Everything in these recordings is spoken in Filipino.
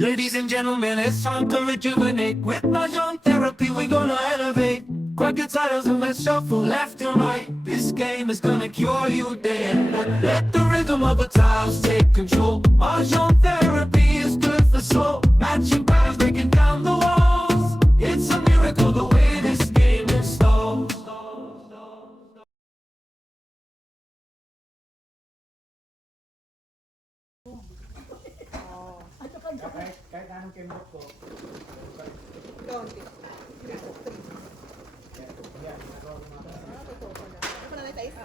Ladies and gentlemen, it's time to rejuvenate. With Mahjong therapy, we're gonna elevate. Grab your titles and let's shuffle left and right. This game is gonna cure you day and night. Let the rhythm of the tiles take control. Mahjong therapy is good for soul. Matching patterns, breaking down the walls. It's a miracle the way this game installs. Kahit anong kinurot ko, Kaunti. yan, nagawa ko mga Totoo pala. Ano pa na nais?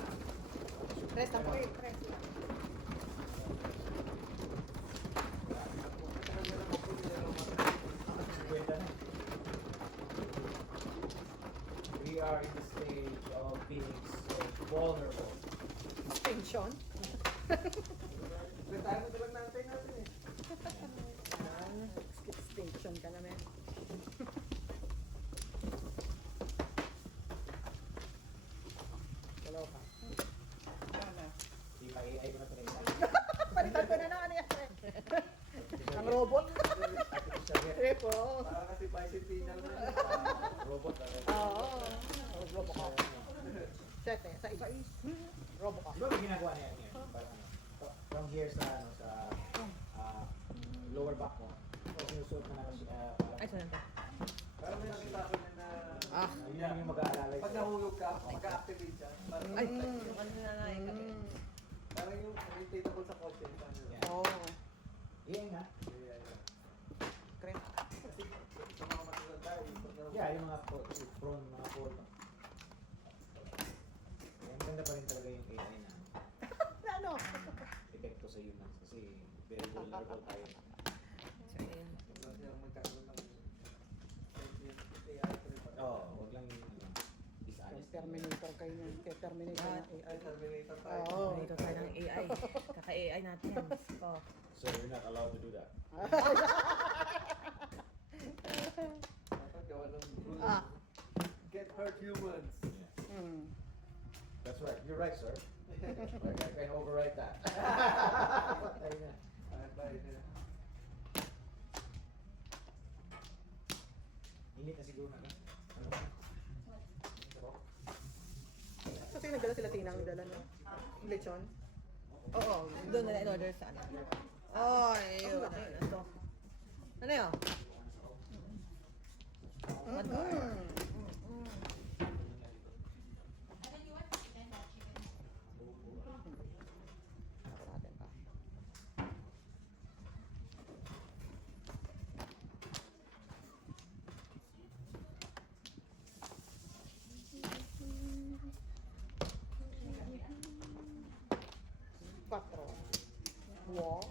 Rest lang po. Rest lang. kwenta na. We are in the stage of being so vulnerable. Tension. Extinction ka naman. Wala ka. Di pa AI ko na ito na isa. Palitan ko na ano yan. Ang robot. Eh po. Para kasi bicentennial na yun. Robot na rin. Oo. Robocop. Sete, sa iba is. Robocop. Di ba may ginagawa na yan ngayon? Parang ano, from here sa ano, sa lower back mo. So, sinusuot na lang siya. Ay, saan ito? Pero may nakita ko na na Yun lang yung mag-aalala. pag nahulog ka, magka-activate siya. Parang, Ay, yung ano na na parang yung irritatable sa kotse. Yeah. Oo. Yan nga. Krem. Kasi sa mga matulad tayo, pag nahulog, Yeah, yung mga prone, mga photo. Yan, ganda pa rin talaga yung AI na Ano? epekto sa humans kasi very vulnerable tayo. huwag siyang magkaroon ng AI pa rin pa. Oo, wag lang yung dishonest. Terminator kayo nun. Terminator ng AI. Terminator tayo. Oo. Ito tayo ng AI. Kaka-AI natin yan. Oh. So you're not allowed to do that. Dapat gawa ng rule. Ah. Get hurt humans. Yeah. Hmm. That's right. You're right, sir. Like, I can overwrite that. Patay na. Tayo na. Init na siguro na. Ano? Sarap. Kasi nagdala sila tinang dala no? Lechon. Oo, doon nila in-order sa ano. Oh, ayun. Ito. Ano yun? Patro. Wow.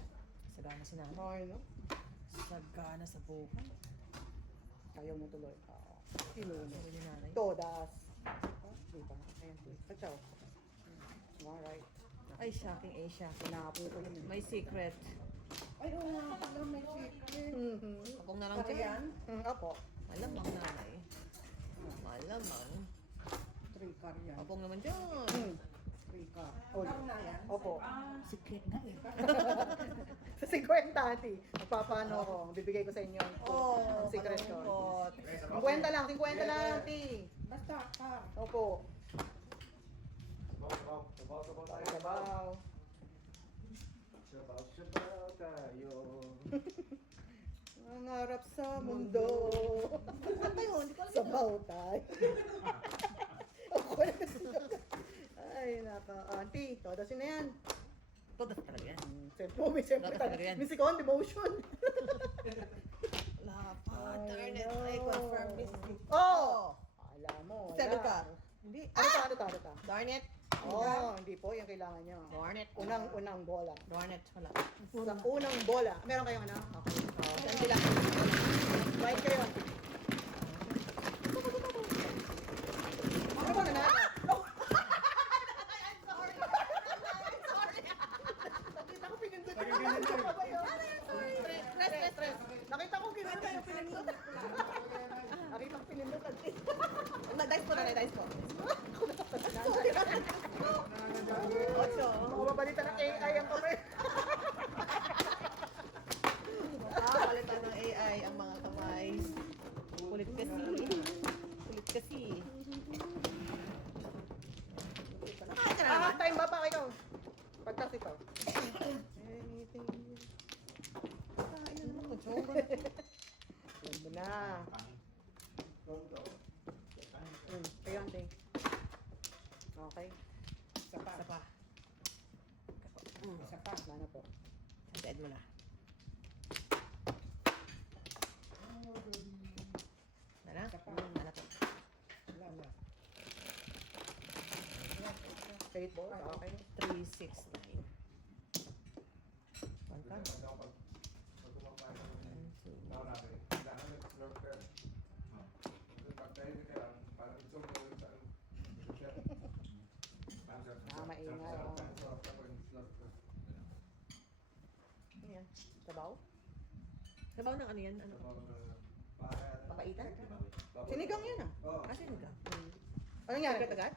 Sagana si nanay. Ay, no? Sagana sa buhay. Ayaw mo tuloy. Inuno. Sabi ni nanay. Todas. Diba? Ayan, please. Pachaw. Alright. Ay, shocking, eh, shocking. Pinapo ko yun. May secret. Ay, oo nga. Pala may chicken. Akong na lang dyan. Apo. Malamang nanay. Malamang. 3 car yan. Apong naman dyan. 3 car. Opo. Secret na eh. Sa 50, auntie. Magpapano ko. Bibigay ko sa inyo ang secret ko. 50 lang, 50 lang, auntie. Basta car. Opo. Sabaw tayo. Sabaw. Sabaw tayo. Nangarap sa mundo. Ano yun? Hindi ko alam. Sabaw tayo. Ay, naka. Auntie, todasin na yan. Todo talaga yan. Siyempre. Talaga yan. Music on, demotion. Wala pa. Darn it. no. I confirm this. Oh! Alam mo. Seven wala. ka. Hindi. Ano to? Darn it. Oh, hindi po. Yung kailangan nyo. Darn it. Unang bola. Darn it. Wala. Sa unang bola. Meron kayong ano? Okay. Sandi lang. Right kayo. Ano ba na natin? Nakita ko pinindot. Stress. Nakita ko pinindot. Nakita ko pinindot. Dice po na, dice po. Ocho. Mababalita ng AI ang kamay. Palitan ang mga kamay. Kulit kasi. Kulit kasi. Nakain ka na naman. Time ba pa ikaw? Pagkas ito. Anything. Kain na naman ko, Chong. Alam mo na. Kayo, ante. Okay. Isa pa. Isa pa. Isa pa. Wala na po. Send mo na. Wala na? Wala na to. Wala na. Straight ball. Okay. 369. Pangka. Maingay. Ayan. Sabaw? Sabaw ng ano yan? Ano? Papaitan? Sinigang yun ah. Ah, sinigang. Ano nangyari? Agad-agad?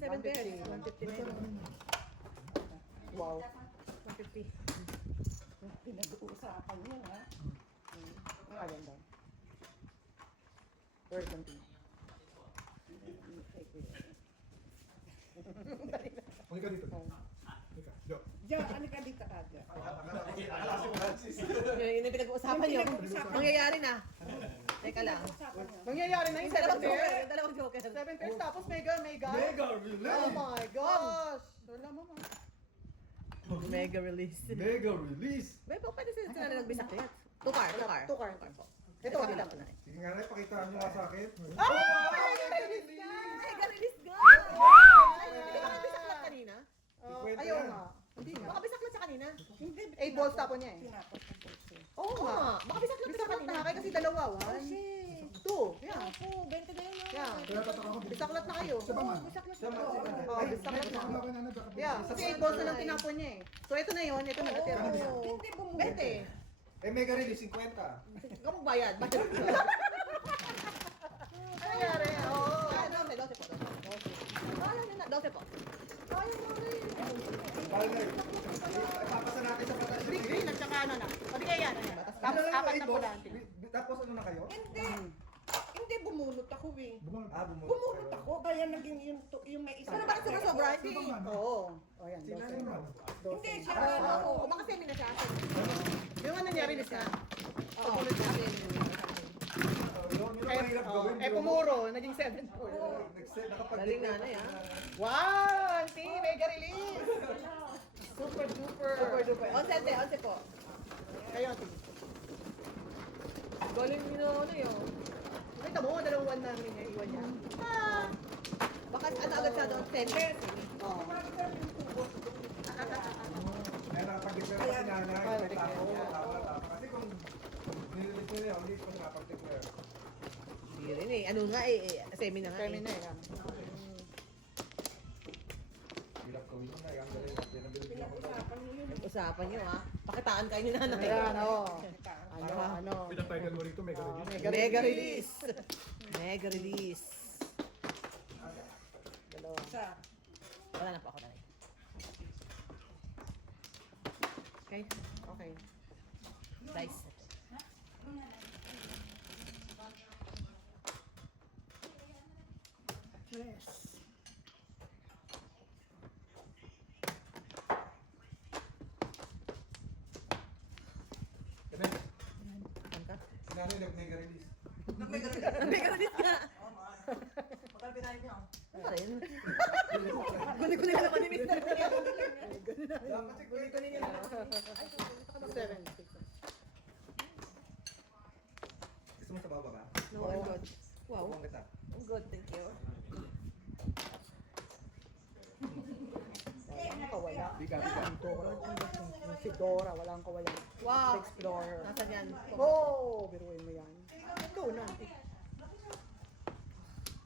7 pairs. 150 na yun. Wow. 150. Pinag-uusapan niya ha. Ang maganda. Word continue. Halika dito. Halika. Jo. Ano ka dito ka? Yun yung pinag-uusapan nyo. Mangyayari na. Teka lang. Nangyayari na yung Dalawang 7 joker. pairs. Dalawang joker. 7 pairs tapos mega. Mega release! Oh my gosh. Wala mo ma. Mega release. Mega release! Pwede sila nagbisakit. Tukar. Tukar. Ito, Wala dito. na. Sige nga rin, pakitaan nyo nga sa akin. Mega release ka! Hindi ka nabisaklat kanina? Ayaw nga. Hindi nga. Baka bisaklat siya kanina? 8 balls tapon niya eh. Oo nga. Baka bisaklat ka Bisaklat kanina? na kaya kasi dalawa. Oh, 1, shit. 2. Yeah. Ako, 20 na yun. Yeah. Kaya tatak ako. Bisaklat na kayo. Siya ba man? Bisaklat Siya man. Oh, bisaklat na. Yeah, kasi 8 balls na lang tinapon niya eh. So ito na yun, ito na natira. Hindi bumuti. 20. Eh, mega release, 50. Ikaw magbayad. Bayad. Ano nangyari? Oo. Ah, 12 po. 12 po. Mahal na yun. Ipapasa natin sa batas yung Green at saka ano na. O di kaya yan. Tapos Ano lang, 4 na eight balls? pulante. Tapos ano na kayo? Hindi, bumunot ako eh. Bumunot. Bumunot ako, kaya naging yung may isa. Pero bakit sumasobra? Hindi. Oo. O yan, Sila 12. naman. Hindi, siya Oo, baka semi na siya. Yung ano niya, release na. Oo, Yun ang mahirap gawin. Pumuro, naging 7 4. Galing nanay ah. Wow! See, mega release! Super duper. 11 po. Kayo, sige. Galing nyo ano yun. Nakita mo, 2 1 na rin niya, iwan niya. Baka ano agad siya doon, 10 pairs. Oo. Kaya nakapag-declare pa si nanay. Tama. Kasi kung nililis nila, hindi pa nakapag-declare. Hindi rin eh. Ano nga eh, semi na nga Kami eh. na yan. Hirap gawin yun na. Yung galing. Pinabilis niya. Usapan nyo ah. Pakitaan kayo ni nanay. Ayan, oo. Ano. Pinatitle mo rito, mega release. Mega release. Mega release. Dalawa. Wala na po ako nanay. Okay. Okay. Dice. Ganun. Saan ka? Si nanay nag-mega release. Mega release ka. Ano pa rin? Guni-guni ka naman ni Mr. Dapat si Kuya. 7. Gusto mo sa baba ka? No, I'm good. Wow. Huwag kita. I'm good, thank you. Walang kawala. Biga. Si Dora, walang kawala. Wow. Explorer. Nasaan yan? Oh, biruin mo yan. Ikaw na.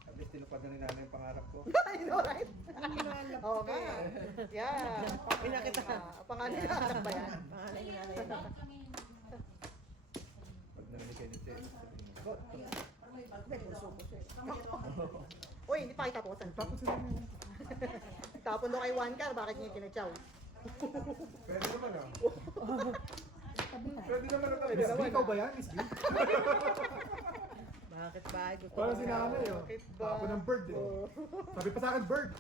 At least tinupad na ni nanay yung pangarap ko. I know, right? Oo nga. Yeah. Pinakita. Pangalan na anak ba yan? Pangalan ni nanay. Pag narinig kayo ni Che, sabihin mo, "God, Uy, hindi pa kita tapusan. Tapon doon kay Juan Car, bakit niya kinatsaw? pwede naman ah. Pwede naman ito. Pwede Miss B, naman, ikaw ah. ba yan, Miss B? Bakit ba? Gusto Parang ko si nanay, oh. Bakit ba? Tapo ng bird, eh. Sabi pa sa akin, bird.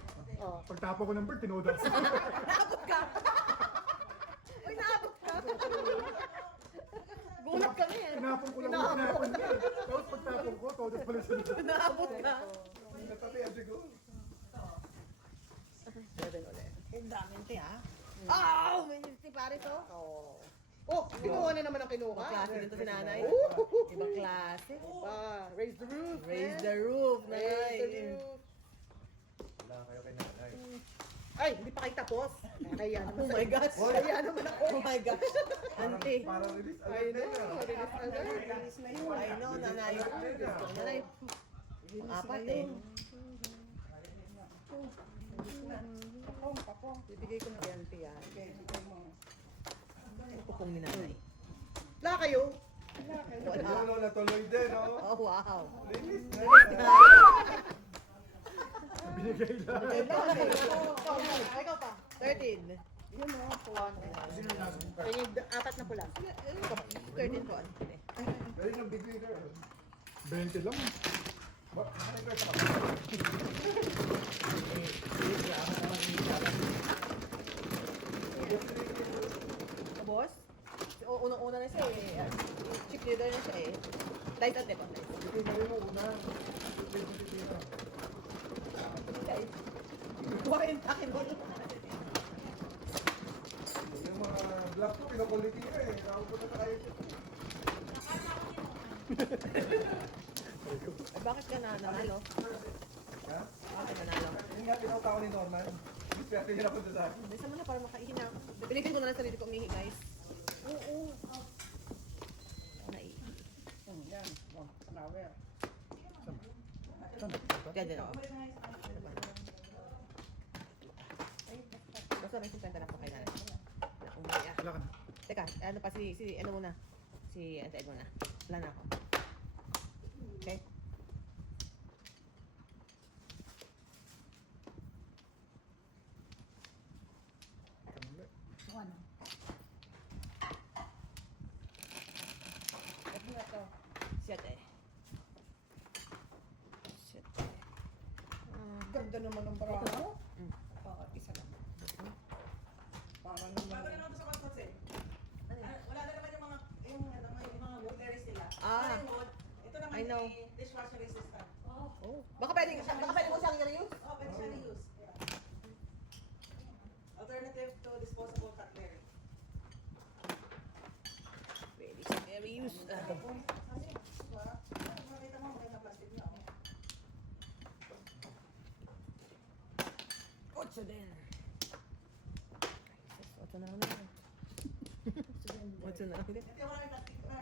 Oh. Pagtapo ko ng bird, tinood ako. Naabot ka! Uy, naabot ka! Gulat kami eh. Tinapon ko lang yung tinapon niya. Tapos pagtapon ko, todo pala siya. Naabot ka. Natabi, siguro. 7 ulit. Ang daming ti ha. Oh! May si Paris oh. Oh. Oh, kinuha na naman ang kinuha. Ibang klase din to si nanay. Ooh. Ibang klase. Ah, raise the roof. Raise man. the roof, Raise the nanay. roof. Wala kayo kay nanay. Ay, hindi pa kayo tapos. Kaya naman Oh my gosh. Kaya naman ako. Oh my gosh. Auntie. Parang release I agad know. na. Release agad. Release na yun. I know, nanay. Nanay. Apat eh. Papong. Bibigay ko ng 20 yan. Okay, bigay mo. Pupong ni nanay. Wala kayo. Wala. Ano, natuloy din, oh. Oh, wow. Release na. Binigay lang. Ikaw pa. 13. Yun o, puwan. Kaya yung 4 na pula. 13 po. Pero yung bigay ka. 20 lang. Ba? Ano yung sa Boss? Unang-una na siya eh. Chick leader na siya eh. Light at diba? Bigay na rin mo una. Kuhain akin mo. Yung mga black ko, pinakulitin ka eh. Ako ko na tayo. Bakit ka nanalo? Ha? Bakit nanalo? Yung nga, pinauta ko ni Norman. Kaya kaya ako sa akin. Bisa mo na para makaihinang. Pilitin ko na lang sarili ko umihi guys. Oo. Naihi. Yan. Oh, flower. Diyan din ako. Basta may 50 lang po kayo nanay. Umuwi ah. Wala ka na. Teka, ano pa si ano muna? Si Ate Ed muna. Wala na ako. Okay? Si Ate. Si Ate. Ganda naman ng baraho. Mm. Isa lang. Para naman. Wala na naman yung mga woodberries nila. Ah. Wood. Ito naman I know. dishwasher resistant. Oh. Baka pwede mo siyang i-reuse? Oh, pwede siya reuse. Alternative to disposable cutlery. Pwede siyang i-reuse. Makita mo, maganda plastic niya. Otso din. Otso na lang naman. Otso na lang din. Ito yung maraming plastic na.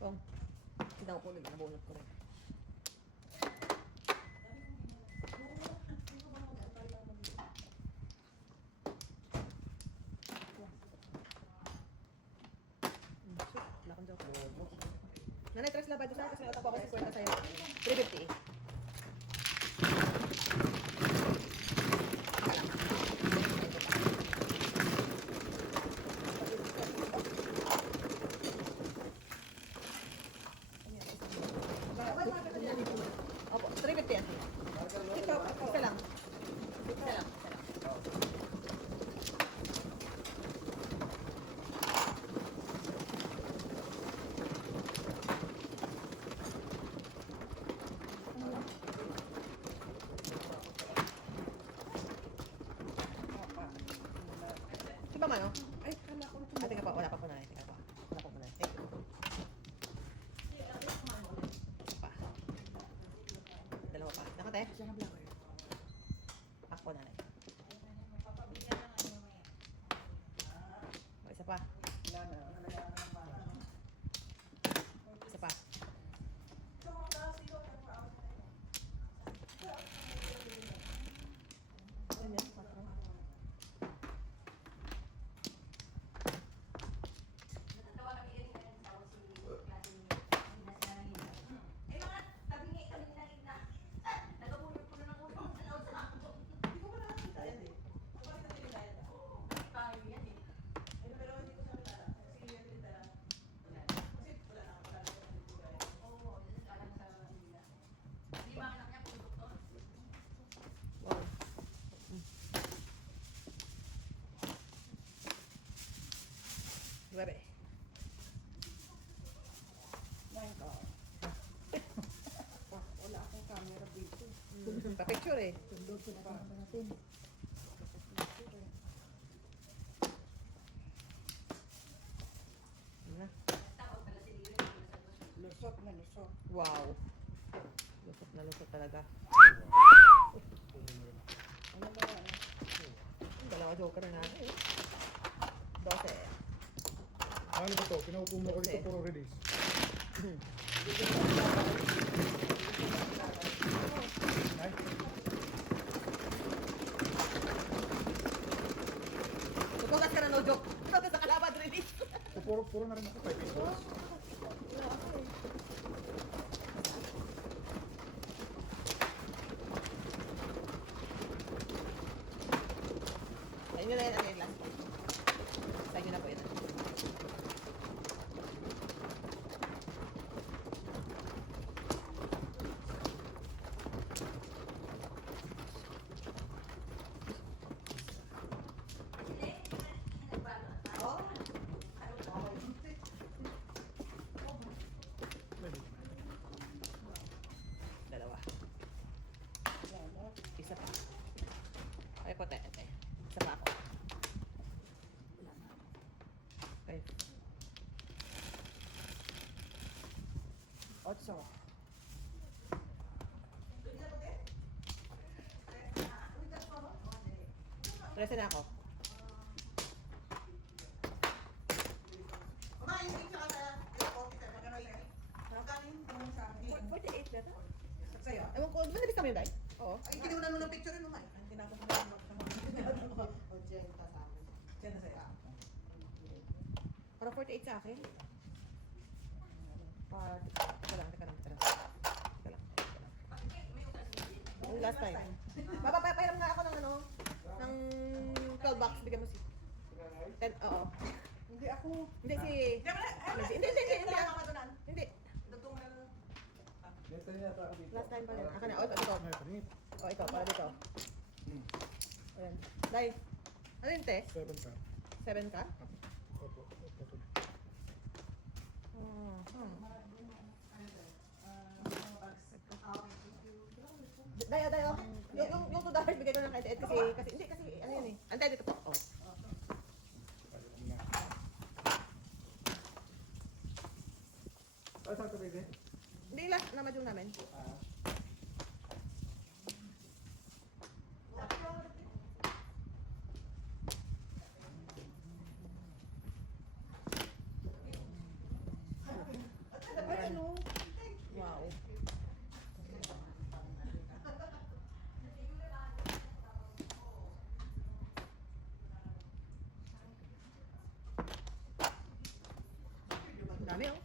Oh. Kita ko po din. Nabunot ko rin. Wala kang joke. Nanay, tres labad sa akin kasi natapa ko si Kwenta sa'yo. 350. Opo, 350 yan. Isa lang. Isa lang. Di ba man, oh? Ay, kala ko Ah, teka pa, wala pa po na. Teka pa. Wala pa po na. Teka. Pa. Dalawa pa. Nakate? Ako na. O, isa pa. Isa pa. Yan, yan. Bebe. Nine ka. Wala akong camera dito. Pa-picture eh. Tundod ko na pa natin. Ano na? Lusot na lusot. Wow. Lusot na lusot talaga. Ano ba yan? Dalawa joker na natin eh. 12. Ano ba to? Pinaupo mo ko dito, puro release. Ay, Tutugas ka na no joke. Tutugas sa kalaban release. puro na rin ako 5 pesos. Sa inyo na yan ang last. Sa inyo na po yun. Dalawa. Isa pa. Ay, pote. Isa pa ako. Okay. 8. Trese na ako. Mama, yung picture ka sa officer, magkano sa'yo? Magkano yung tanong sa akin? 48 na to. Sa'yo? Ewan ko, manalis kami dahil? Oo. Ay, kinunan mo ng picture rin naman. Ang tinapos mo ng O, Jen, tatapos. Jen na sa'yo. Parang 48 sa akin. Teka lang. Teka lang. Yung last time. Papapairam nga ako ng ano, ng 12 bucks. Bigyan mo si 10, oo. Hindi ako. Hindi si... Hindi. Hindi. Dugtong mo na. Neto niya ata ako dito. Last time pa rin. Aka na. O, ito. Ay, pangit. O, ikaw. Para dito. Ayan. Dai. Ano yun, te? 7 ka. 7 ka? Opo. Dai, oh. Yung 2 dollars bigay ko ng kahit kasi ano yun eh. Antay dito po. Oh. Oh, saan ka baby? Hindi last na madyung namin. Wow. Ang dami oh.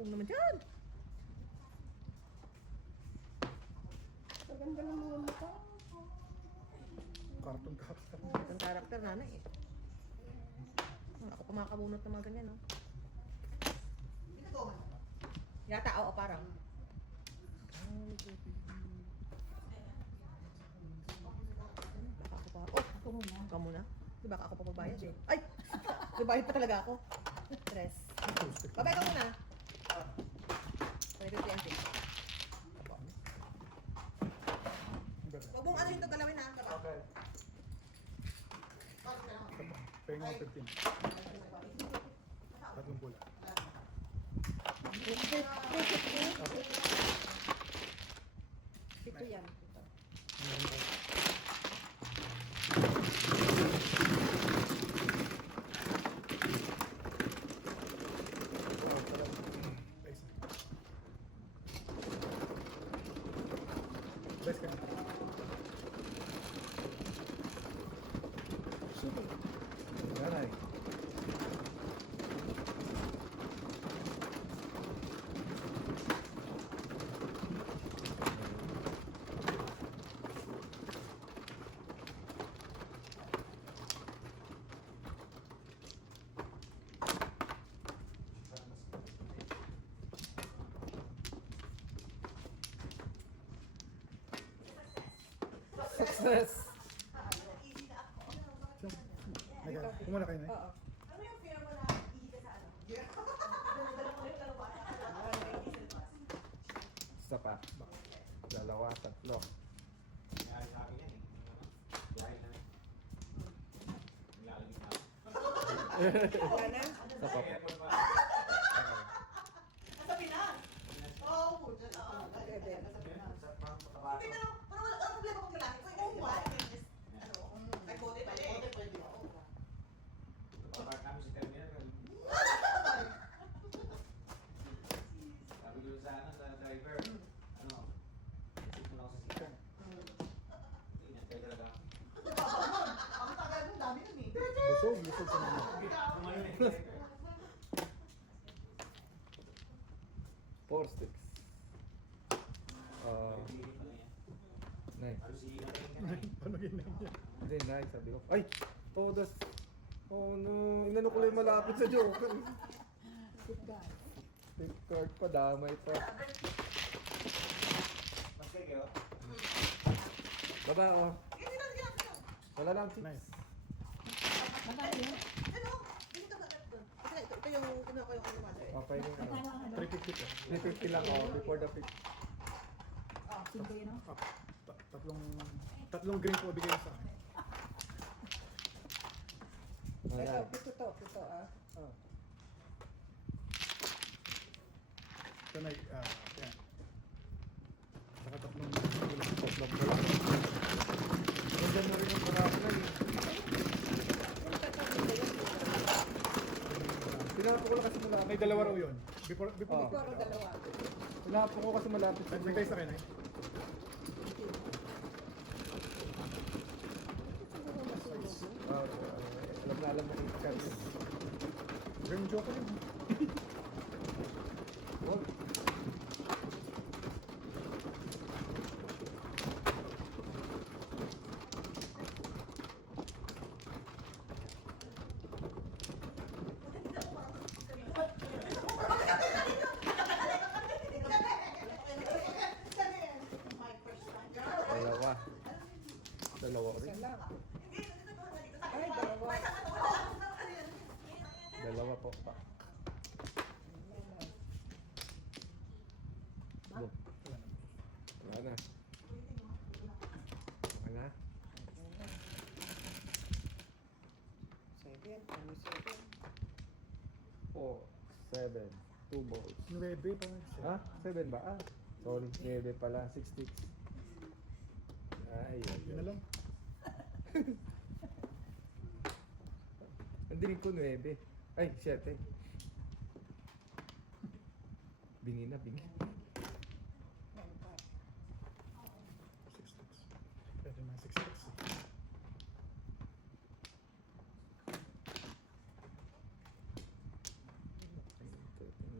Kung naman dyan. Sa ganda ng mga mukha. Cartoon. Ang karakter nanay eh. Ako pa makakabunot ng mga ganyan no. Yata oo parang. Baka ako pa. Oh, ako muna. Ikaw muna. Di baka ako pa pabayad eh. Ay! Nabayad pa talaga ako. Tres. Babay ka muna. Pwede ko yan. Huwag mong ano yung galawin ha. Okay. Paying mo 15. Tatlong pula. Ito yan. Best ka na. Nanay. Stress. Easy na ako. Kumuna kayo na Oo. Ano yung fear mo na easy ka sa ano? Dala ko yung dalawa. Isa pa. Dalawa, tatlo. Wala na? Isa pa po. Nasabi na. Oo, puta. Pwede. Hindi na lang. Parang wala problema kung malaki. Kung yung what? Ay, bote pwede. Sabi ko sa ano, sa driver, ano, isip mo lang ako sa sikat. Ingat kayo talaga. Ang tagal mo, dami nun eh. Busog sa mga. Kumano na yung driver. 4 sticks. Bibili pa na yan. Nine. Ano si Maring Paano ginagawa niya? Hindi, nine. Sabi ko, ay! Todas. Oh no, inano ko lang yung malapit sa joker. Tip card pa, damay pa. Mas kayo? Baba oh. Hindi na ginagawa. Wala lang tips. Nice. Ano? Hindi ka magkat doon. Kasi ito yung kinuha ko yung ano mother eh. Okay yung ano. 350 po. 350 lang oh, before the pick. Tatlong green po bigay sa akin. Ito, Ayan. pito to, pito ah. Oh. Ito na, yan. Saka tatlong Tatlong pula. Nandiyan na rin yung parang na eh. Pinapo ko lang kasi malapit. May dalawa raw yun. Before Oh. Puro dalawa. Pinapo ko kasi malapit sa Nagbigay sa akin eh. Alam na alam mo kung ikan. Green joker yun. Oh. My first time. Dalawa. Dalawa rin. Isa lang. Ay, dalawa. Dalawa po pa. Look. Wala na. Wala na. 7, ano 7? 4, 7, 2 balls. 9 pa. Ha? 7 ba? Ah, sorry. 9 pala. 6 sticks. Ay, Yun na lang. Ang dinig ko 9. Ay, 7. Bingi na, bingi. 6 sticks. Pwede na 6 sticks.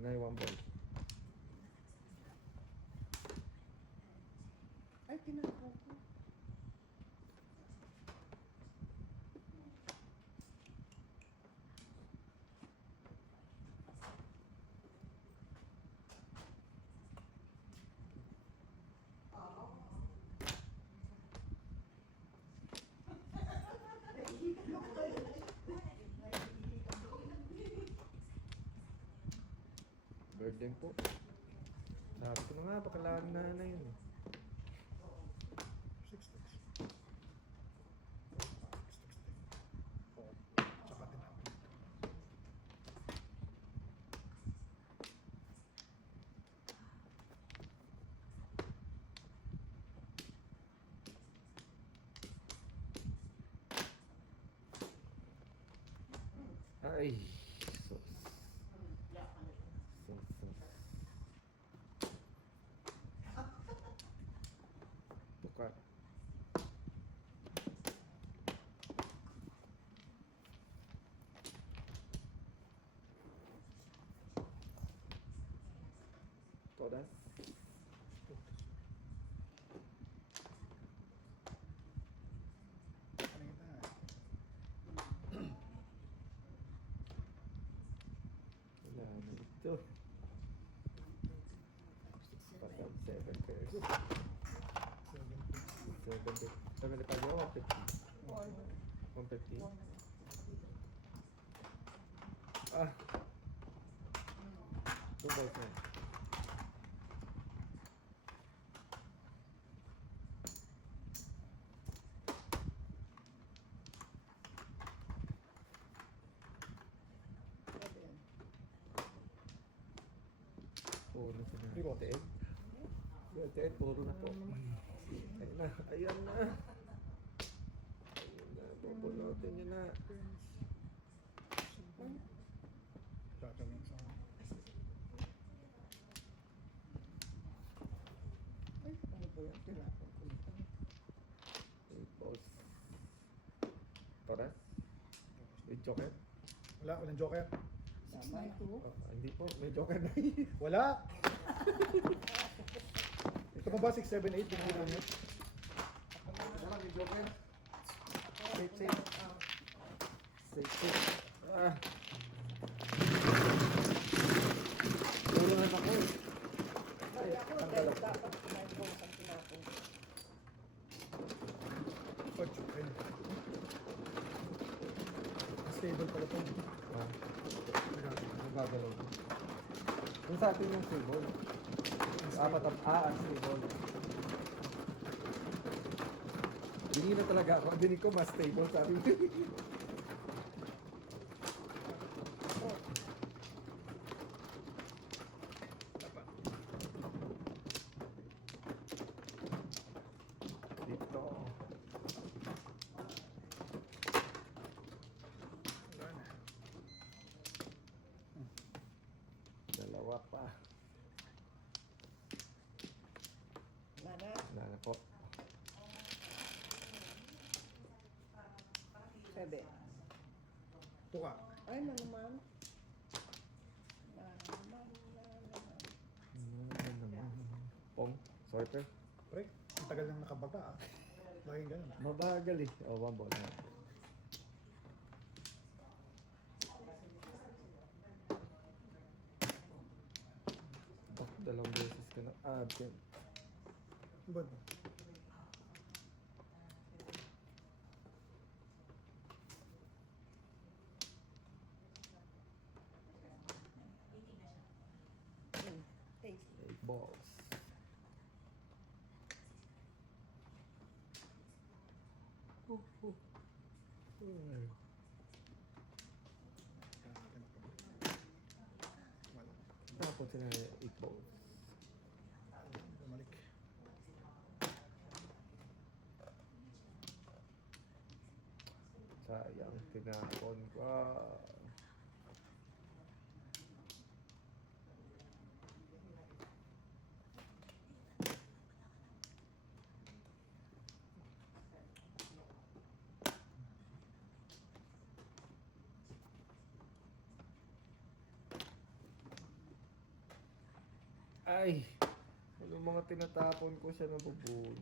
Nay, 1 ball. Ay, pinako ko. Burden po. Sabi ko na nga, pakalaan na yun eh. 6 sticks. 6 sticks din. 4. Tsaka din ako. Ay, sus. Sus, sus. Tukar. Todas. Ano yun na? Wala na ito. Patay, 7 pairs. 7. 7 bit. 75 yun, 150. 150. Ah. 2 balls na. Puro na sila. Teed. Teed, puro na po. Ayun na, ayan na. Ayun na, pupunutin nyo na. Tatawin sa Ano po yan? Tinapon ko na. 8 balls. Toras? With joker? Wala, walang joker. Hindi po, may joker na. Wala! Ito pa ba 6, 7, 8? Binigyan niyo? Wala, may joker. Safe, safe. Safe, safe. Ah. Puro na ako eh. Sabi ako, dahil dapat 9 balls ang tinapon. Oh, joker. Stable pala ito. Ah. Nagagalaw. Kung sa atin yung stable. Apat ang stable. Dinig na talaga ako. Dinig ko mas stable sabi mo. Dito. Dalawa pa. Mana, Wala na po. 7. Tuka. Ay, naman. Naman. Pong, sorter. Pre, ang tagal nang nakababa ah. Laging ganun. Mabagal eh. Oh, 1 ball na. Dalawang beses ka na absent. Ano ba? Taste. 8 balls. Wala. Tapos sila 8 balls. Bumalik. Sayang, tinapon ko. Ay! Ano mga tinatapon ko siya na bubul.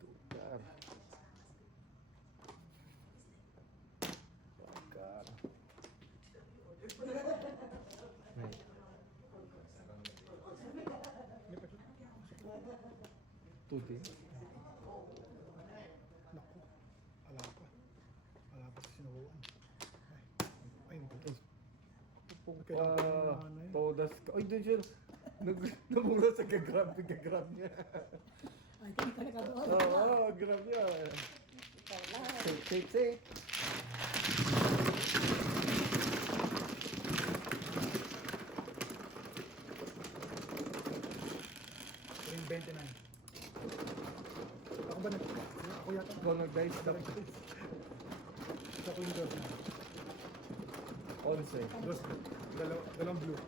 Tukar. Tukar. Ay. Tuti. Naku. Wala pa. Wala pa sa sinubuan. Ay, hindi. Kailangan pa yung ano yun. Todas ka. Ay, doon siya. Nabunga sa gagrab niya. Ay, hindi ka nakadoon. Oo, grab niya. Safe, safe, safe. Ring 29. Ako ba nag... Ako yata. Ikaw nag-dice ka. Isa ko yung dos na. 11. Dos. Dalawang blue.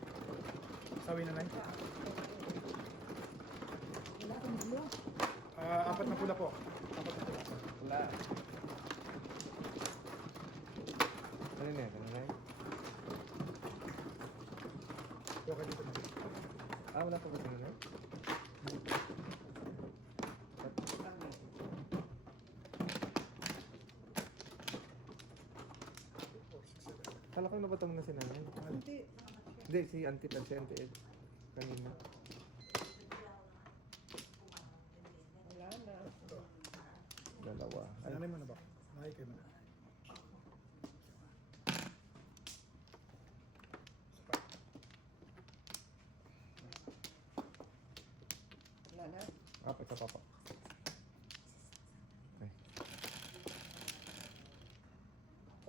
Sawi na 9. Wala akong blue. Apat na pula po. Apat na pula. Wala. Ano na yan? Ano na yan? Okay dito na. Ah, wala pa ba ano na yan? Kala ko nabatang na si nanay. Hindi. Hindi, si Auntie Ted, si Auntie Ed. Kanina. Wala na. Dalawa. Ay, Nanay mo na ba? Nanay kayo mo na. Wala na. apat sa papa.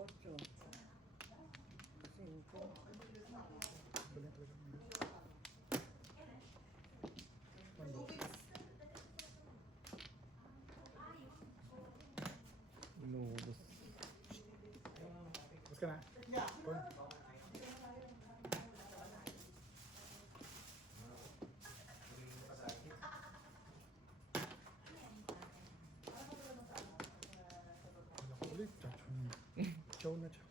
Okay. 8. 5. Inubos. Bus ka na? Kon. Ulit. Chow na chow.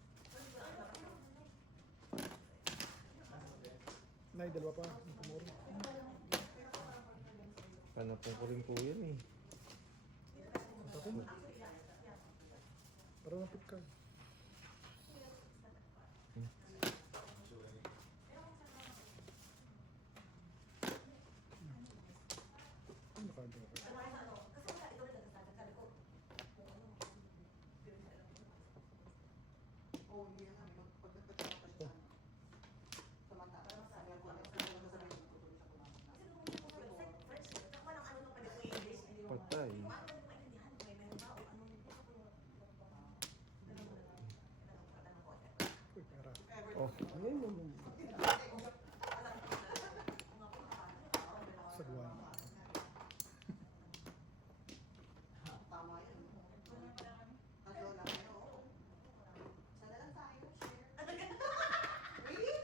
Nay, dalawa pa. Kumuro. Panapon ko rin po yan eh. Tapos mo. Para mapit ka. Ano nakagawa ka? Patay. Uy, pera. Oh, Sagwan. Tama yun. Ang lola pero oo. Sana lang tayo, share. Really?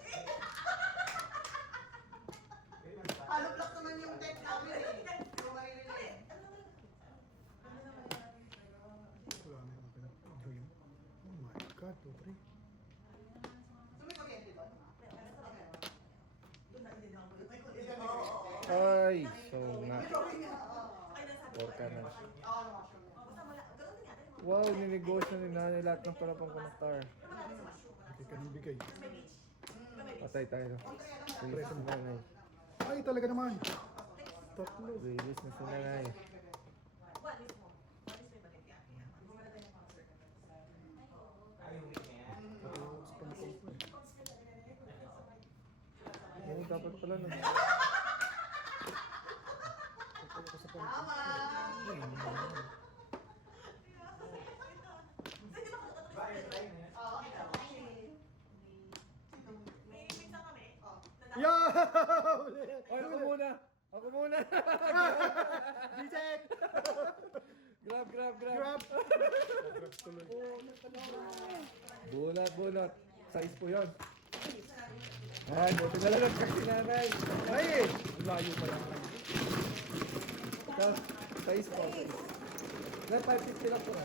Hollow block naman yung deck namin eh. Yung marirelate. Wala na yung pinag-dream. Oh my God, 2-3. So may kuryente doon? Doon na hindi na ako may kuryente. ay, so nga. Drawing nga. Porka na. Oo, mushroom. Wow, ninegosyo ni nanay lahat ng palapang konektar. Okay, kanibigay. Patay tayo. Release na nanay. Ay, talaga naman. Tatlo. Release na si nanay. Oo, dapat pala na. Yeah! Ay, ako muna! Ako muna! Reject! Grab, grab, grab! Grab! Grab tuloy. Bunot, bunot. Size po yun. Ay, buti na lang si nanay. Ay, ang layo pa lang. Tapos, size po. Na 550 lang po na.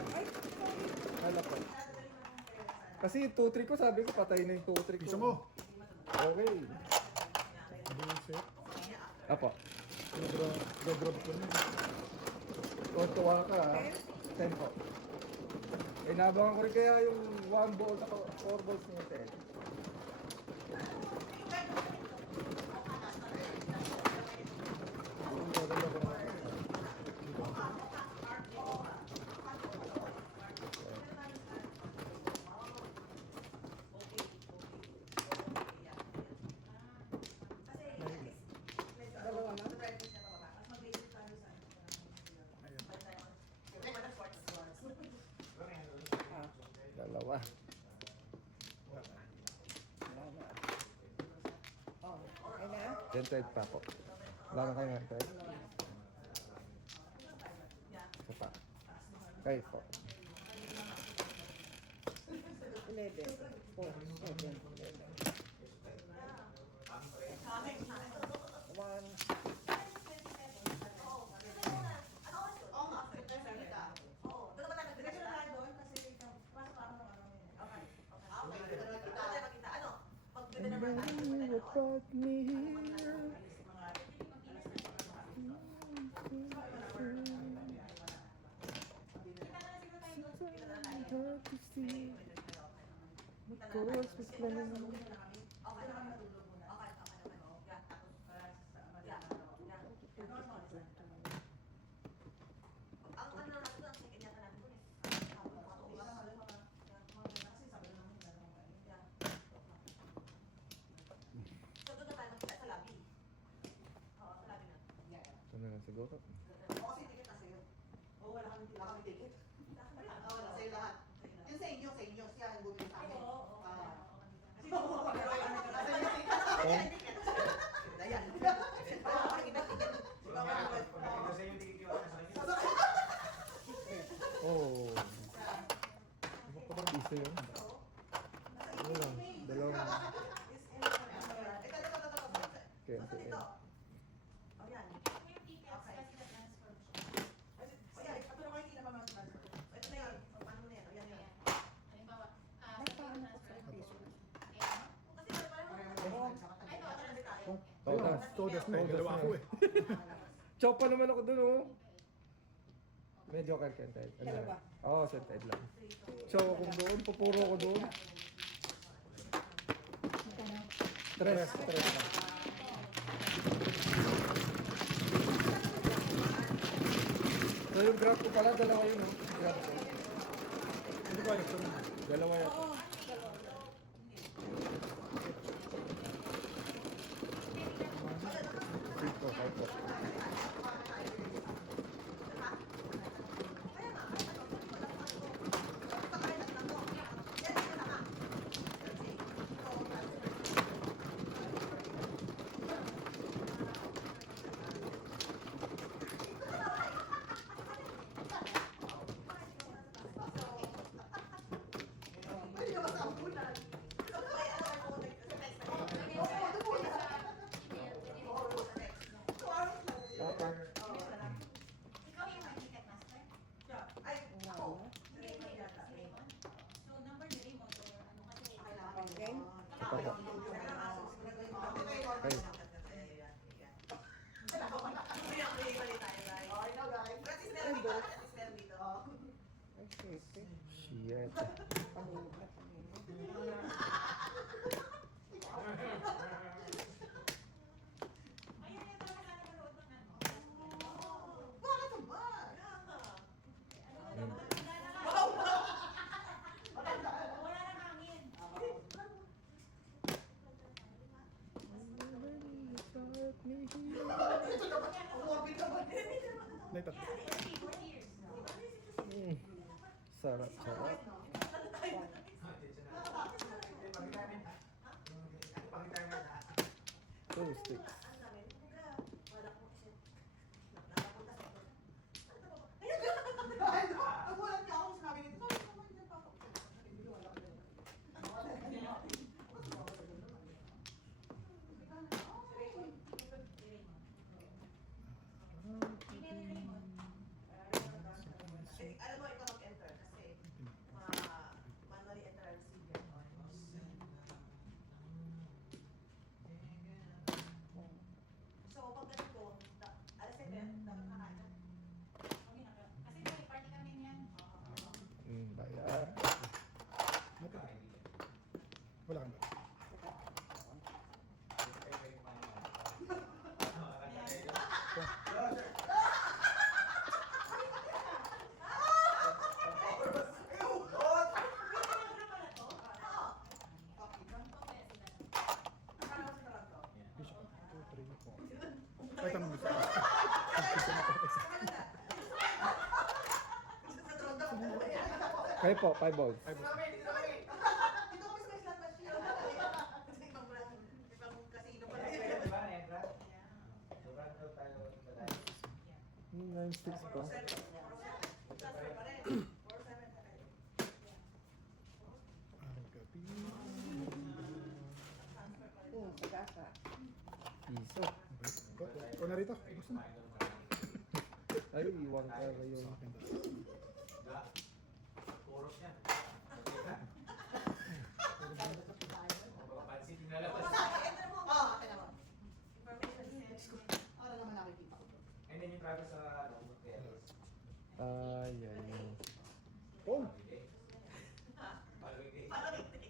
Hala po. Kasi yung 2-3 ko, sabi ko patay na yung 2-3 ko. Isa mo. Okay. Bullshit. Apo. Gagrab ko na. Tuwa ka ha. 10 po. Eh, nabangan ko rin kaya yung 1 ball na 4 balls niya 10. Dalawa. Oh, ay na. 10 pa po. Wala na kayo ng 10? Isa pa. Kayo po. 11. 4, 7, 11. 1. Oo nga, oo. Doon naman tayo nagdala doon kasi pasok ako ng ano. Okay. Okay, doon naman kita. Ano? Pagpili naman tayo. What brought me here? Hard to see. Course, mas plano naman. Okay na kami matulog muna. Okay naman. Yan, tapos yan. Normal is ang ano natin doon, ang second yata natin doon eh. Habang makatuwa ka, kasi sabi na namin yan. So doon na tayo magkita sa lobby. Oo, sa lobby na. Ito na lang siguro. Oo, kasi ticket na sa'yo. Oo, wala kami ticket. Oo, wala sa'yo lahat. Yun sa inyo, siya ang bumili sa akin. Oo. Kasi Ayan. Kasi yung ticket yung sa kanya. Oo. Ano pa ba isa yun? Ano lang? Dalawang KMTL. Ayan. Ayan, ito na kayo kinamamang transfer. Ito na yan. Ano na yan? Ayan yan. Kasi parang Todas na. Dalawa ako eh. Chopa naman ako dun oh. Medyo kankented. Dalawa? Oo, sented lang. So, kung doon, pupuro ko doon. Tres lang. So, yung grab ko pala, dalawa yun oh. Grab ko. Ano ba ito? Dalawa yun. Ito, ito. ay, ako. Game? Shit. Sarap, sarap. Two sticks. Nagulat ka ako, sinabi nito. Alam mo, ikaw mag-enter kasi manually enter ang receiver. So, pag ganito, alas 7, dapat nakain ka. Bayar. Wala ka ba? Ay, tanong mo sa Kayo po, 5 balls. Dito kami sa slot machine. Kasi ibang casino pa rin. Di ba, Nebra? Sobrang daw tayo badal. 9 sticks pa. Transfer pa rin. 4-7 pa rin. araw gabi. Sa gasa. Piso. Ikaw na rito. Gusto mo? Ay, iwan ka kayo. Ga? Puros yan. Pansin, tinalabas. Enter mo. Oo, tingnan mo. Information. Para naman nakikita ko. And then yung travel sa hotels. Ay, ay. Oh! Palawig eh. Parang hindi.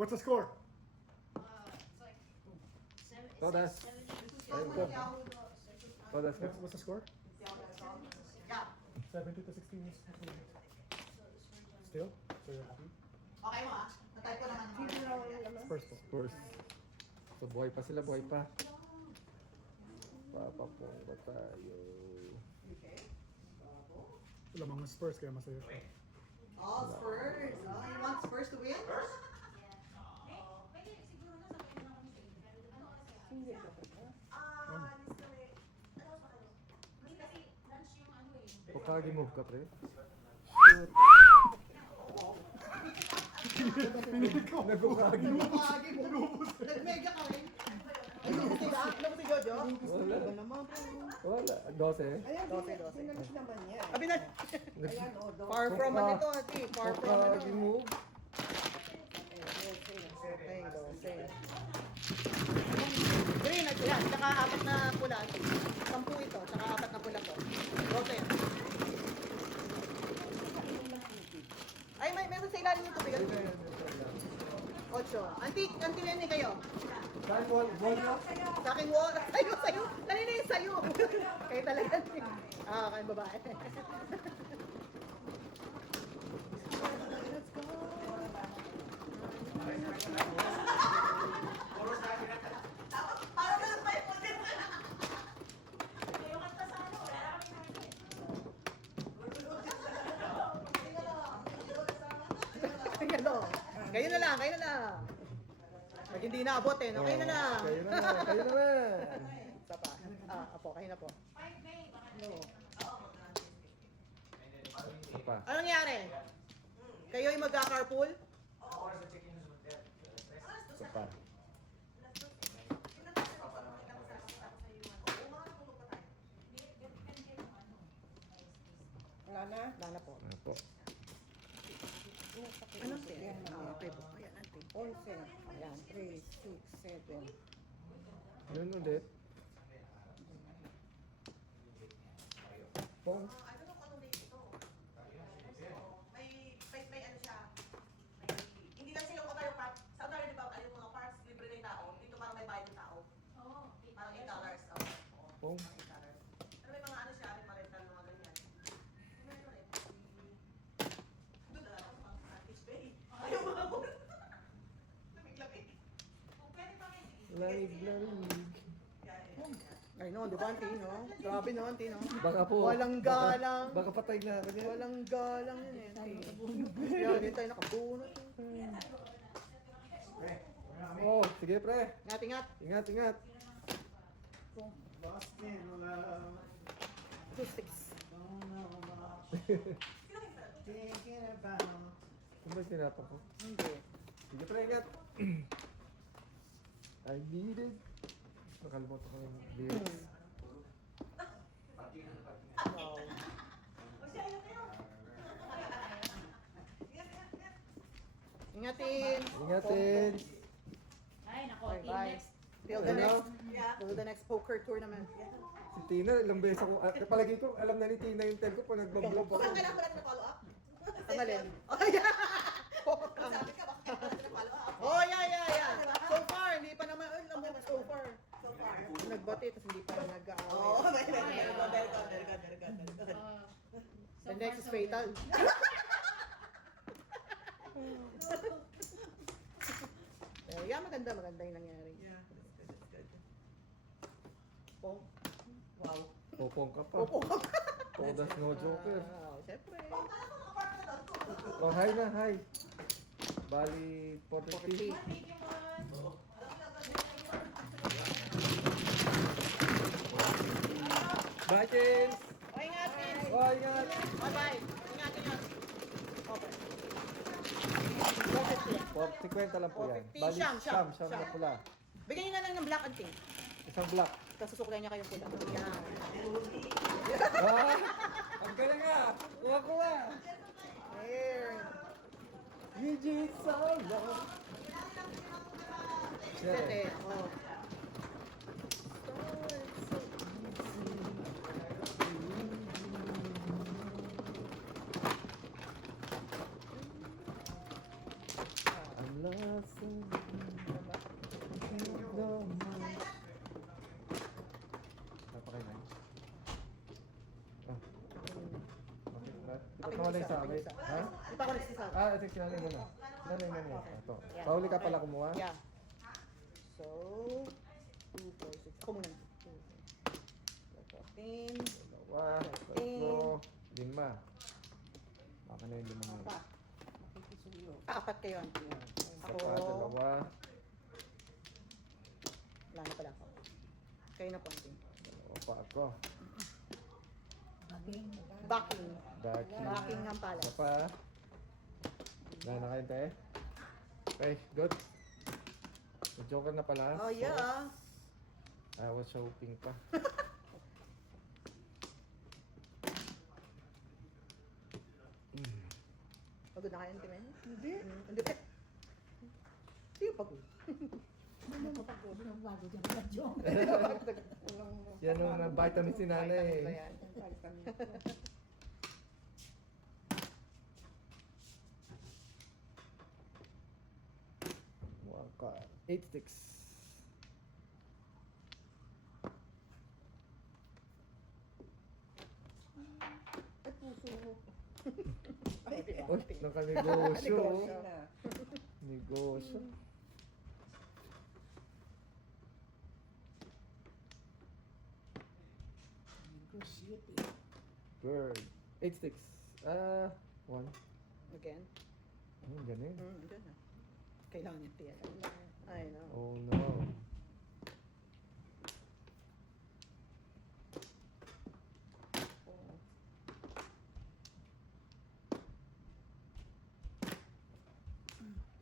What's the score? Todas. Ayun po. Todas. What's the score? 70 to 16. Still? So you're happy? Okay mo ah. Natay ko naman. First po. Spurs. So buhay pa sila, buhay pa. Papapong ba tayo? Wala mga Spurs kaya masaya siya. Oh, Spurs. Oh, you want Spurs to win? Pagkagi move ka, pre. Nagukagi mo. Pumagi mo. Nag-mega ka rin. Ano ba sila? Ano ba si Jojo? Wala. Ano naman? Wala. 12. Ayan, 12. sinalis naman niya. Abi na. Ayan, o, do. Far from ano ito, ate. Far from ano. Pagkagi move. Okay, 12. Green at yan, tsaka apat na pula. 10 ito, tsaka apat na pula to. 12. Ay, may meron sa ilalim ng tubig. 8. Anti Lenny kayo. Saan wall mo? Sa akin wall. Sa'yo. Kanina yung sa'yo. Kayo talaga. Kayo babae. Para ba lang tayo ulit? Ano? Kayo na lang. Pag hindi naabot eh, no? Kayo na lang. Kayo na lang. Kayo na lang. Isa pa. Apo, kayo na po. Isa pa. Anong nangyari? Kayo yung magka-carpool? Isa pa. Wala na? Wala na po. Ano po? Ano po? Okay po. Ayan, ante. 11. Ayan, 3, 6, 7. Yun ulit. Pong. I don't know kung anong date ito. May ano siya. Hindi lang sila Ontario Park. Sa Ontario, di ba, yung mga parks, libre na yung tao. Dito parang may bayad yung tao. Parang $8. Pong. Pero may mga ano siya, may parental, mga ganyan. Doon na lang ako sa mga Beach Bay. Ayaw mga ko. Lamig-lamig. Lamig. Ay no, di ba ante, no? Grabe no, ante, no? Baka po. Walang galang. Baka patay na ako niya. Walang galang yun eh, ante. Yan, hindi tayo nakabunot. Oh, sige pre. Ingat. Ingat, ingat. 2 sticks. Ano ba tinapang ko? Hindi. Sige pre, ingat. I need it. Nakalimutan ko yung lyrics. Wow. Ingatin. Ingatin. Ay, nako. Bye bye. Till Ano? the next poker tournament. Si Tina, ilang beses ako, palagi ko, alam na ni Tina yung tel ko pag nagbablog ako. Bakit kailangan ko natin na follow up? Ang alin? Sabi ka, bakit kailangan natin na follow up? Oh, yeah. So far, hindi pa naman, so far. So far. Nagbati, tapos hindi pa nag-aaway. Oo, very good. The next is fatal. Pero yeah, maganda yung nangyari. Yeah, that's good. Pong. Wow. Popong ka pa. Opo. Todas no joker. Siyempre. Oh, hi na, hi. Bali, 40. 40. Bye, James! O, ingatin. Oh, ingat! Bye-bye. Ingat. Okay. 50 lang po yan. 450. Bali, Siyam. siyam na pula. Bigyan niyo na lang ng black and pink. Isang block. Tapos susuklayan niya kayong pula. Yan. Ah! Ang galing nga! Kuha! There. Eugene Sala! Sete. Oh. Ang lasa Nanay sa akin. isa. Ha? Di pa ako nagsasabi. Ah, ito sinanay mo na. Nanay mo na. Okay. Ito. Yan. Pauli ka Okay. pala kumuha? Yeah. So, 2, 4, 6. Ako muna. 2, 4, 14. Dalawa, tatlo, lima. Baka na yung lima na yun. Pa. Apat kayo, auntie. Isa Ako, pa, dalawa. wala na pala ako. Kayo na po, auntie. Dalawa pa ako. Backing. Daki. Buckingham Isa Palace. pa. Wala na kayo, te? Okay, good. May joker na pala. Oh, yeah. I was hoping pa. Pagod na kayo, auntie, men? Hindi. Hindi pa. Hindi yung pagod. Yan ang vitamin si nanay. Ayan. Waka. 8 sticks. Ay, puso mo. Uy, nakanegosyo. Negosyo. Negosyo. Bird. 8 sticks. 1. Again. Galing. Dyan na. Kailangan niya tiyan. I know. Oh no.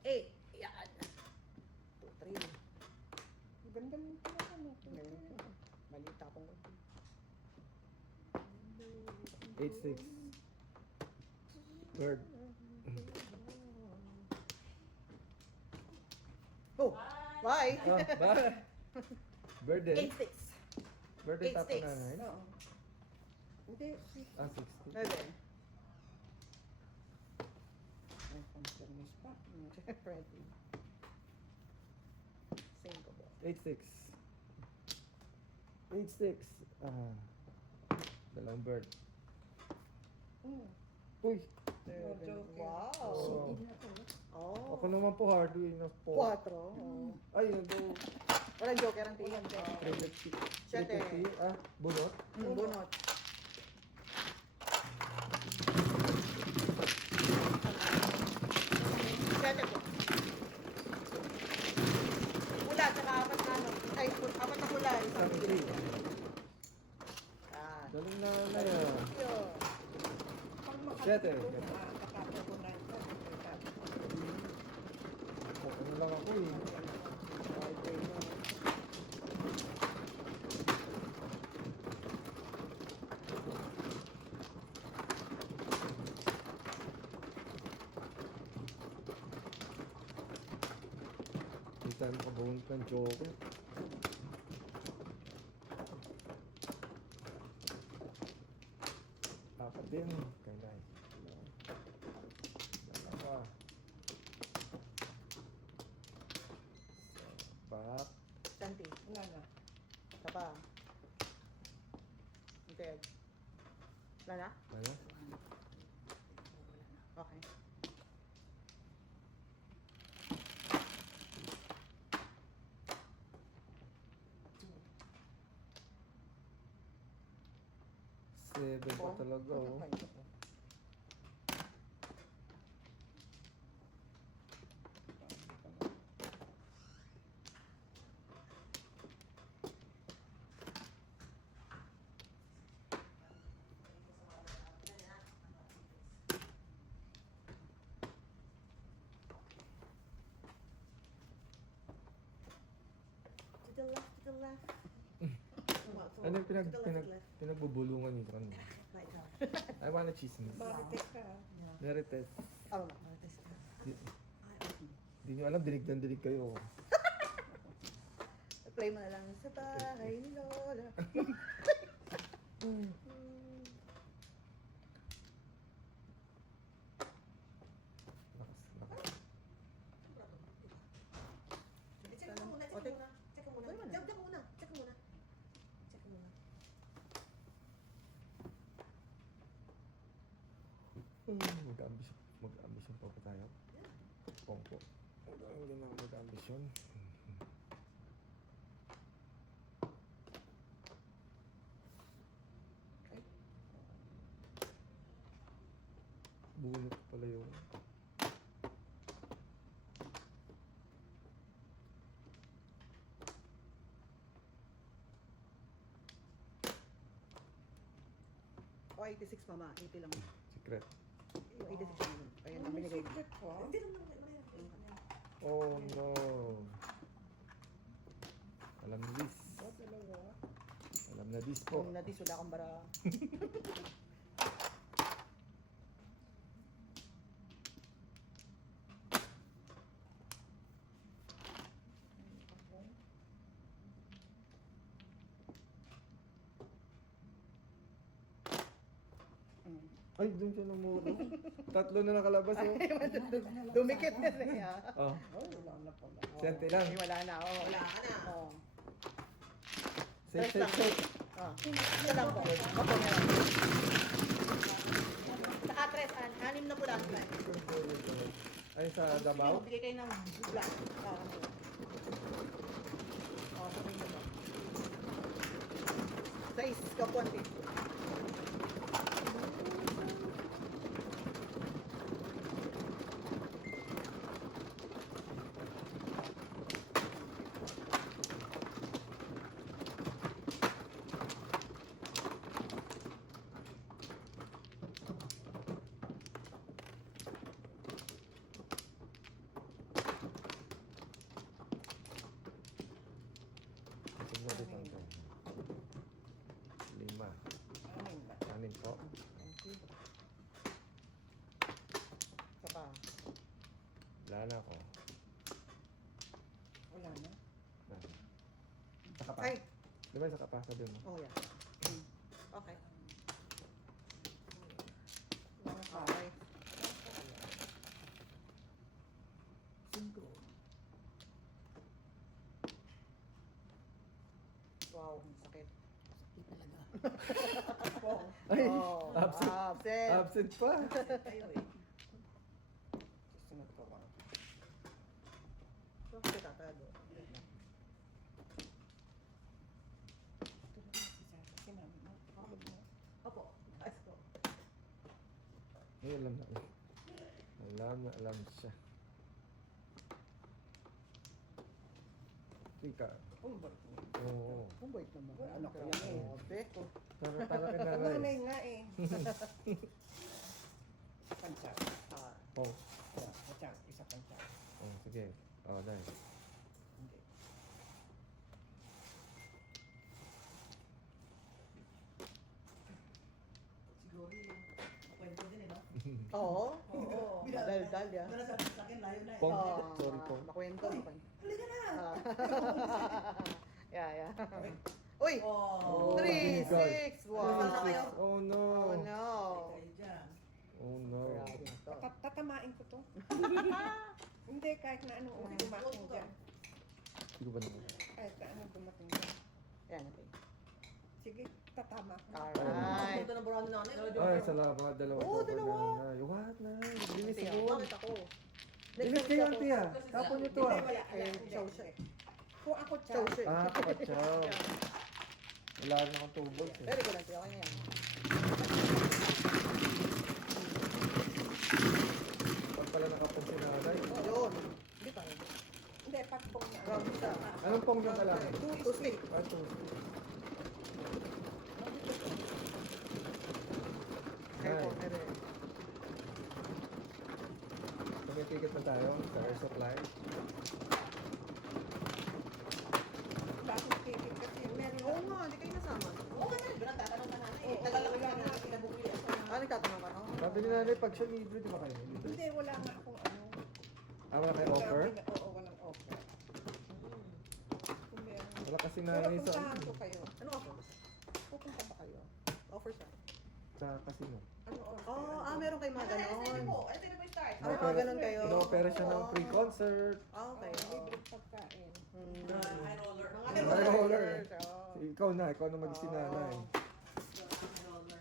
Eight. Yan. 2, 3. Ganda mo pala ano. Balita ko. 8 sticks. Bird. Oh, bye. Ah, ba? Bird din. 8, 6. Bird din 8 tapo sticks. na 9. Oo. Hindi. 60. 9. Ay, pang-service pa. Ready. Single ball. 8 sticks. 8 sticks. Dalawang bird. Uy! Wow. Oh. Oh. Ako naman po hardware na po. 4. Oh. Ay, yun daw. Walang joker ang tiyan. 350. Siyete. 350. Bunot. Bunot. Siyete po. Pula, tsaka apat na ano. Ay, apat na pula. Isang Isang green. 3. Ah. Galing na na yan. Yun. Pag Siyete. makakatagunan ka. Ano lang ako eh. Hindi tayo makabunot ng joker. Apat din. Kailan. Dalawa. Back. Santi. Wala na. Isa pa. Dead. Wala na? Ano? Okay. Seven pa talaga oh. To the left, to the left. Ano yung To the left, left. pinagbubulungan nito kanina? Right, left. I wanna chismis. Marites ka. Merites. Oh. Di nyo alam, dinig ng dinig kayo. Play mo na lang sa bahay ni Lola. Lakas. Check mo muna, check mo muna. Check mo muna. Check mo muna. Check mo muna. Check mo muna. Mag-ambisyon pa ba tayo? Pongpo. Hindi na ako mag-ambisyon. Bunot pala yung... O, 86 mama. 80 lang. Secret. Yung 86 lang. Ayan, ang binigay ko. Hindi naman, mali. Oh no. Alam na this. Alam na this po. Kung natis, wala akong bara. Ay, doon siya namuro. Tatlo na nakalabas oh. Dumikit na siya. Oh. Wala na pala. Sente lang. Ay, wala na. Oh. Wala ka na. Oh. Safe, safe, safe. Ah. Ito lang po. Opo, meron. Saka tres, anim na po lang. Ay, sa Davao? Bigay kayo ng black. Oh, sa kayo ba? Sais, kapuanti. Tingnan dito ito. 5. 6 po. Saka. Wala na ako. Wala na. Saka pa. Ay! Di ba saka pa? Sabi mo. Oh, yeah. Okay. Okay. 5. Wow, ang sakit. Sakit talaga. Ay! Oh, Absent. absent. Absent pa. Kayo eh. Susunod ko ba? Ito kasi tatago. Opo. Ayos po. Ay, alam na. Alam siya. Tika. Oo. Kung bait naman. Anak ko yan eh. Obe. Para kinalay. nga eh. Pansa. Oh. Isa pansa. Oh, sige. Oh, dahil. Siguro yung kwento din eh, no? Oo. Oo. Dal-dal yan. Wala sabi sa akin, layo na eh. Pong. Oh, Sorry po. makwento. Halika na! Yeah. Uy! Oh. 3, God. 6, wow. Oh no. Oh no. Kayo dyan. Oh no. Grabe to. Tatamain ko to. Hindi, kahit na anong uri dumating dyan. Hindi ko ba naman? Kahit na anong dumating dyan. Yan, okay. Sige, tatama ko. Alright. Punta ng Burano na ano? Ay, salamat. Dalawa. Oo, dalawa. What na? Bilis Auntie, ako. bakit ako? Bilis kayo, auntie ah. Tapon niyo to ah. Eh, chow siya eh. Kung ako Chow siya eh. Ah, kapachaw. Wala na akong tubos eh. Very good, auntie. Okay na yan. Pag pala nakapansin na alay. Yun. Hindi pa rin. Hindi, patpong na. Round siya. Anong pong na pala? Two stick. Ah, two. Careful, Ay. meron. Tumiticket na tayo sa air supply. Bakit ticket kasi meron Oo nga, hindi kayo nasama. Oo nga na, nagtatanong ka natin eh. Tagal lang kami na pinabukli. Ah, nagtatanong ka, no? Sabi ni nanay, pag siya libre, di ba kayo? Libre? Hindi, wala nga akong ano. Ah, wala kayo offer? Oo, walang offer. Kung meron. Wala kasi Pero nanay sa, puntahan ko kayo. Ano offer? Pupunta ba kayo? Offer siya. sa casino. Ano offer? Oh, meron kayo mga ganon. Ito na po yung start. Ah, mga ganon kayo. No-opera siya ng pre-concert. Ah, okay. Libre pagkain. High roller. Mga High High roller. Oh. Ikaw na mag-sinanay. high roller.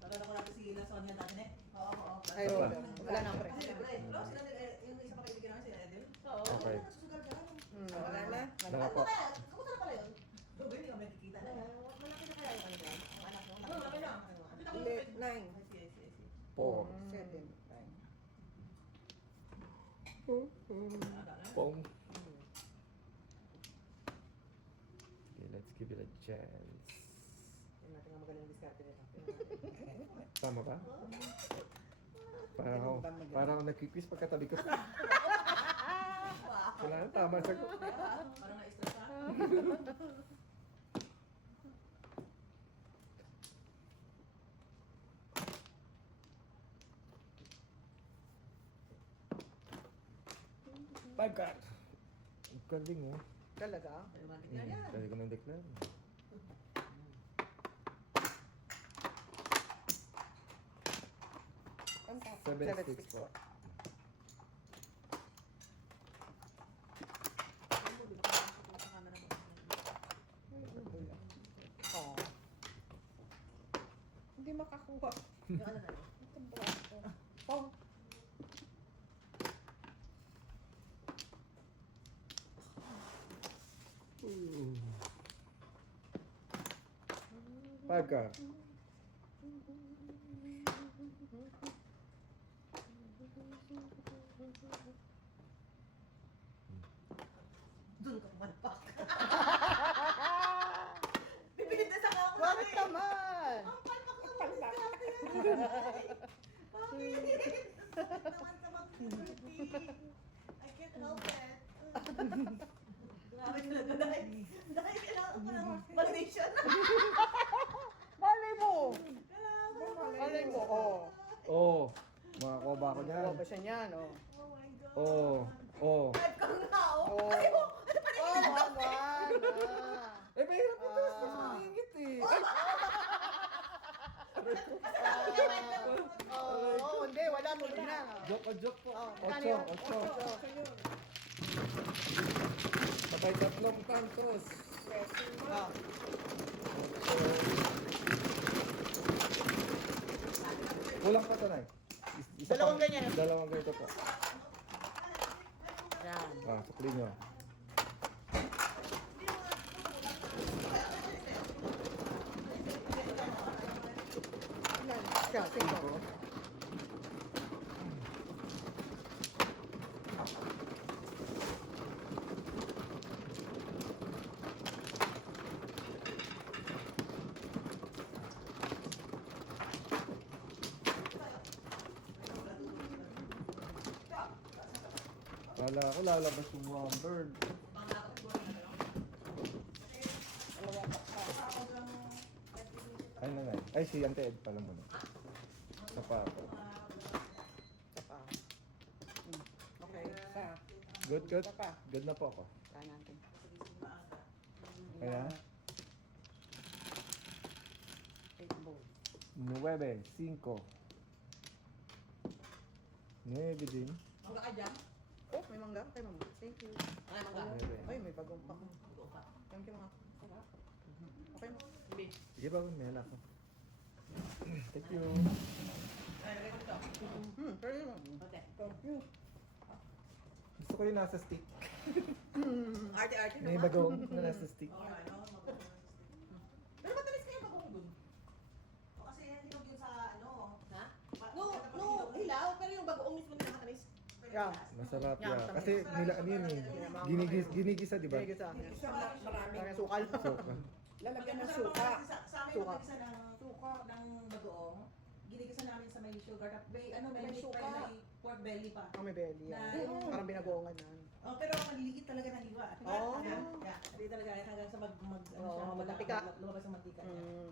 Tatanda ko natin si si La Sonia dati na. Oo. Ay, Wala. wala na pre. Kasi siyempre, no, sila yung isa pa kaibigan namin, sila Edel. Oo. Okay. Nagsusugal ka. Wala na. Wala po. Kamusta na pala yun? Doon, hindi kami nakikita na. Malaki na kaya yung ano dyan? Ang anak mo, malaki na. Nine. I see. 4. 7, 9. Pong. Okay, let's give it a chance. Tingnan natin ang magaling diskarte nito. Tama ba? Parang ako nagkikis pagkatabi ko. Kailangan tama sa ko. Parang na-stress ka. Five card. Ang galing oh. Talaga? Romantic na yan. Dali ko nang declare. Ang top. 7-6 po. Oh. Hindi makakuha. Yung ano na yun. Ito braso. Oh. Five card. Doon ka pumalpak. Bibigit na sa ako. Bakit naman? Ang palpak ng mga diskarte yan. Bakit? Naman sa mag-birthday. I can't help it. Grabe talaga dahil kailangan ko ng validation. Malay mo. Kailangan Malay mo. Oh. Oh, makakuha ba ako niyan? Kuha ba siya niyan? Oh. Oh my God. Oh, oh. Type ka nga, oh. Oh. Ay, oh. Ano pa rin Oh, one. Eh, mahirap po ito. Mas malingit eh. Ay! Oh, hindi. Wala mo na. Joke po. Oh, Ocho, ocho. Patay tatlong tantos. Oh. Kulang pa ito, Nay. Dalawang ganyan. Dalawang ganito po. Yan. Ah, sukli nyo. Siya, cinco. Kala ko lalabas yung one bird. Ay, nanay. Ay, si Auntie Ed pala muna. Sa pa ako. Isa pa. Okay. Isa. Good, good. Isa pa. Good na po ako. Kaya natin. Kaya, 8 balls. 9, 5. 9 din. Mangga ka dyan? Oh, may mangga. Okay, mama. Thank you. Ay, mangga. 9. Ay, may bagong pa. Thank you, mga. Okay mo. Sige ba, may hala ko. Thank you. Ay, lagay ko ito. Pero yun. Okay. Thank you. Gusto ko yung nasa stick. Arte-arte May naman. bagong na nasa stick. Okay, no? Pero matalis kayo bagong dun? O kasi hinog yun sa ano? Ha? No, hilaw. Pero yung bagoong mismo na nakatamis. Yeah. Masarap Yan, yan. tamis. Kasi nila ano yun eh. Ginigisa, di ba? Ginigisa. Marami. Kaya sukal. Soka. Lalagyan ng Masarap suka. kasi Sa amin, Suka. magigisa ng bagoong. Ginigisa namin sa may sugar. May ano, may May meat suka. pa, may pork belly pa. Oh, may belly. Yan. Na- Parang binagoongan yan. Oh, pero maliliit talaga na hiwa. Oh. Yeah. Hindi talaga hanggang sa ano Oo, siya, mantika. lumabas ang mantika niya. Mm.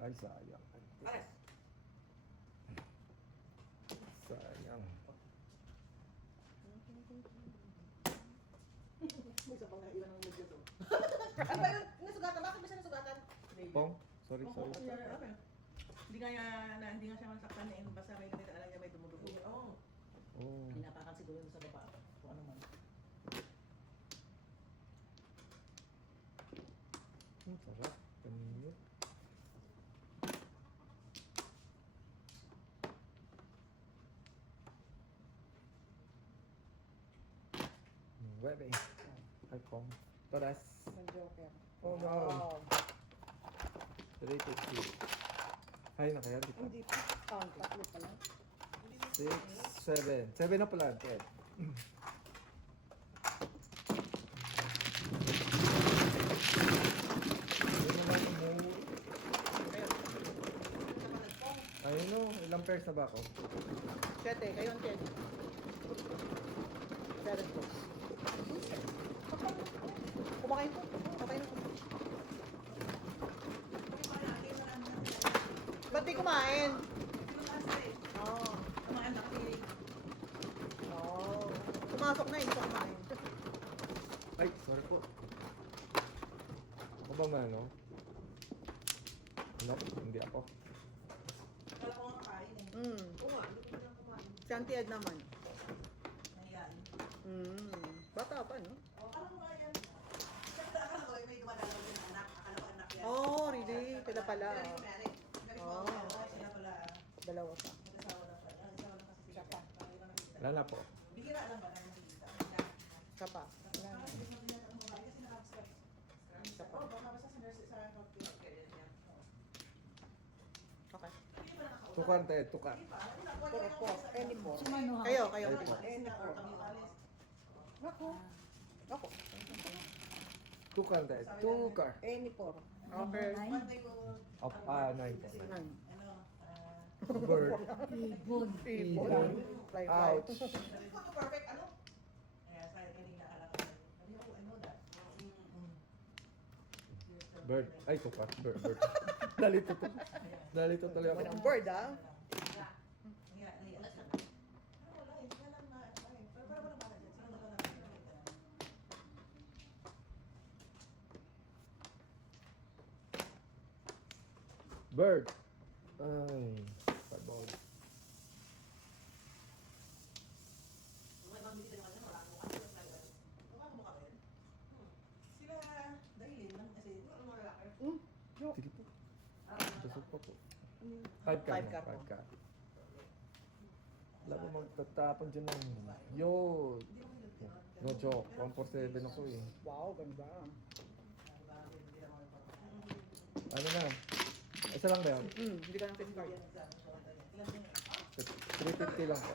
Ay, sayang. Ares. Sayang. May isa pang naiwan ng medyo to. Ano ba yun? Nasugatan? Bakit ba siya nasugatan? Pong? Sorry, Oh, sorry. okay. Hindi nga siya masaktan na basta may ganito alam niya may dumudugo. Oo. Oh. Pinapakan siguro yun sa baba. Kung ano man. Sarap. Kanino. Nueve. Ay, kong. Taras. Ang joker. Oh, no. Wow. Rated 2. Ay, na kaya, di pa. Hindi pa. Tatlo pa lang. 6, 7. 7 na pala, Ted. Ayun naman, umuwi. Ayun no, ilang pairs na ba ako? 7, kayo ang 10. 7 po. Kumakain po. Kumakain po. Ba't di kumain? Oo. Oh. Pumasok na, hindi pa kumain. Ay, sorry po. Ako ba man, no? No, hindi ako. Wala ko nga kakain eh. Oo nga, hindi ko na kumain. Si Auntie Ed naman. Nahiyain. Bata pa, no? Akala ko nga yan. Akala ko may dumadalaw din anak. Akala ko anak yan. Oh, really? Sila pala. Pero yung married. Sabi ko, Oh. sila pala. Dalawa pa. Mag-asawa na pala. Mag-asawa na kasi sila. Parang yun ang nakita. Wala na po. Bihira lang ba na nakikita? Isa pa. Wala na. Parang hindi mo din ang babae kasi naka-scrap. Isa pa. Oh, baka basta sa nurse sa hospital. Kaya yan. Okay. Hindi pa nakakausap. Tukan, Ted, tukan. Puro po. Any po. Sumano Kayo, kayo. Ay po. Any po. Ako. Ako. Tukan, Ted. Tukar. Any po. Okay. Monday ko. Up, 9 po. Nine. Ano? Bird. Ibon. Ibon. Fly, fly. Ouch. Sabi ko, perfect ano? Kaya sa kanina alam ko. Sabi ko, I know that. Bird. Ay, tukar. Bird. Bird. Nalito to. Nalito tuloy ako. Walang bird, ah. Bird. Ay, sabog. Sila dahil lang kasi ano mga lalaki. Sige po. Busog pa po. 5 ka. Five ka po. 5 ka. Wala mo magtatapon dyan ng yo. No joke. 147 ako eh. Wow, ganda. Ano na? Isa lang ba yun? Hindi ka ng face card. 350 lang po.